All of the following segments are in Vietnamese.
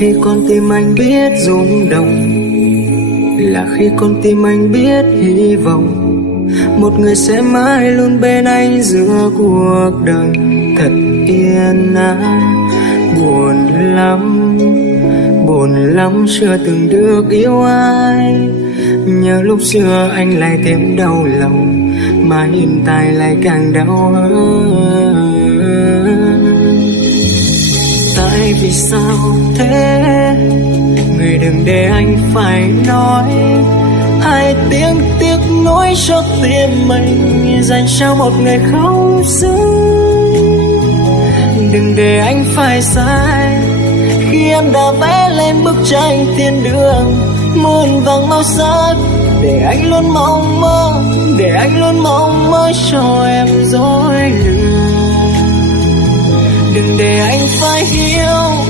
Khi con tim anh biết rung động là khi con tim anh biết hy vọng một người sẽ mãi luôn bên anh giữa cuộc đời thật yên ắng. Buồn lắm chưa từng được yêu ai, nhớ lúc xưa anh lại thêm đau lòng mà hiện tại lại càng đau hơn. Tại vì sao thế, người đừng để anh phải nói hai tiếng tiếc nuối cho tim mình dành cho một người không xứng. Đừng để anh phải sai khi em đã vẽ lên bức tranh thiên đường muôn vàng màu sắc, để anh luôn mong mơ, để anh luôn mong mơ cho em dối lừa. Đừng để anh phải hiểu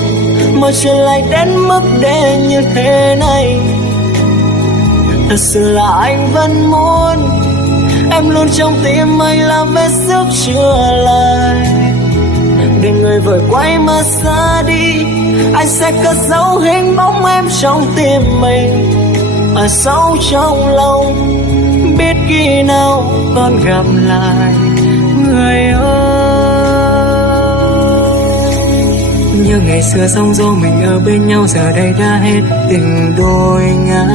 mọi chuyện lại đến mức để như thế này. Thật sự là anh vẫn muốn em luôn trong tim anh là vết xước chưa lành. Để người vội quay mà xa đi, anh sẽ cất giấu hình bóng em trong tim mình, ở sâu trong lòng biết khi nào con gặp lại người ơi. Như ngày xưa sóng gió mình ở bên nhau, giờ đây đã hết tình đôi ngã.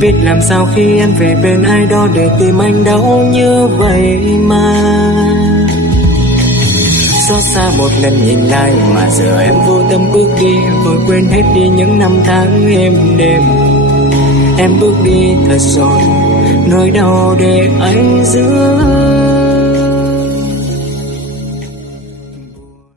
Biết làm sao khi em về bên ai đó để tim anh đau như vậy mà. Xót xa một lần nhìn lại mà giờ em vô tâm bước đi, vội quên hết đi những năm tháng êm đềm. Em bước đi thật rồi, nỗi đau để anh giữ